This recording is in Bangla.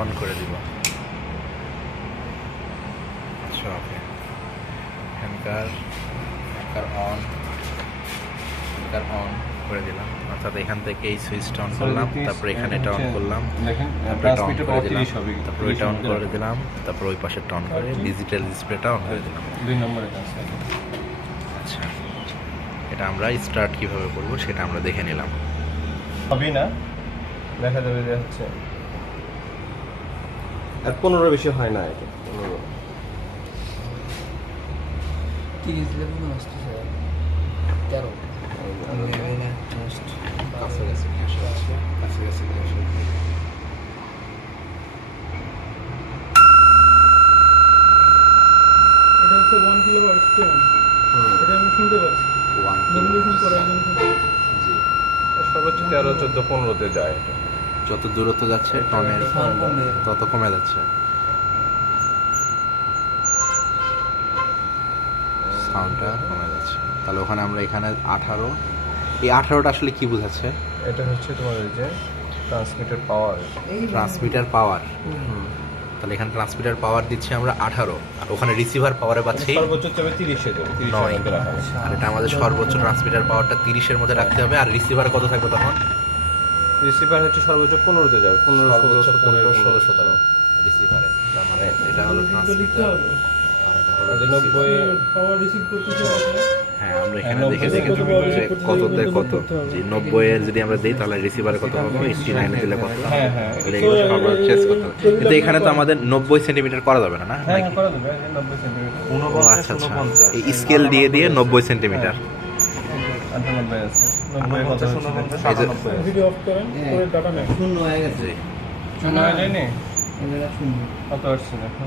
অন করে দিব। আচ্ছা ওকে, এখানকার অন করে দিলাম, অর্থাৎ এখান থেকে এই সুইচটা অন করলাম, তারপরে এখানে এটা অন করলাম, তারপরে এটা অন করে দিলাম, তারপরে এটা অন করে দিলাম, তারপরে ওই পাশেরটা অন করে ডিজিটাল ডিসপ্লেটা অন করে দিলাম। 2 নম্বরে আছে। আচ্ছা, এটা আমরা স্টার্ট কিভাবে করব সেটা আমরা দেখে নিলাম। হবে না, দেখা যাবে যে হচ্ছে আর 15 বেশি হয় না, এটা 15 30 লেভেল আসছে 13 কাছাকাছি নিয়ে আসা, কাছাকাছি নিয়ে আসা। এটা হচ্ছে 1 কিলোওয়াট স্টোন, এটা আমি শুনতে পাচ্ছি 1 মডিফিকেশন করার জন্য শুনতে পাচ্ছি। জি, সর্বোচ্চ 13, 14, 15 যায় এটা। যত দূরত্ব যাচ্ছে টনের তত কমে যাচ্ছে, সাউন্ডটা কমে যাচ্ছে। তাহলে ওখানে আমরা এখানে 18, এই 18টা আসলে কি বোঝাচ্ছে? এটা হচ্ছে তোমার এই যে ট্রান্সমিটার পাওয়ার। ট্রান্সমিটার পাওয়ার। তাহলে এখানে ট্রান্সমিটার পাওয়ার দিচ্ছি আমরা 18, আর ওখানে রিসিভার পাওয়ারে পাচ্ছি সর্বোচ্চ তবে 30 এ যাবে, 30 এর 9। মধ্যে রাখা হবে। আর এটা আমাদের সর্বোচ্চ ট্রান্সমিটার পাওয়ারটা 30-এর মধ্যে রাখতে হবে। আর রিসিভার কত থাকবে তখন? রিসিভার হচ্ছে সর্বোচ্চ 15 তে যাবে, 15, 16, 16, 17 রিসিভারে। তার মানে এটা হলো ট্রান্সমিটার, আর এটা হলো 90 এ পাওয়ার রিসিভ করতেছে এটা। হ্যাঁ, আমরা এখানে দেখে দেখে যে কততে কত, যে 90 এর যদি আমরা দিই তাহলে রিসিভারে কত পাবো, 89 এ দিলে কত, হ্যাঁ হ্যাঁ তাহলে এগুলো সর্বদা চেস করতে হবে। কিন্তু এখানে তো আমাদের 90 সেন্টিমিটার করা যাবে না, না হ্যাঁ নাকি? করা যাবে 90 সেন্টিমিটার। ও আচ্ছা আচ্ছা, এই স্কেল দিয়ে দিয়ে 90 সেন্টিমিটার। 98 আছে, 90 কত হচ্ছে? এই যে ভিডিও অফ করেন, করে ডাটা নেন। শূন্য হয়ে গেছে, জি, শূন্য হয়ে যায়নি? এটা শূন্য। কত আসছে দেখো।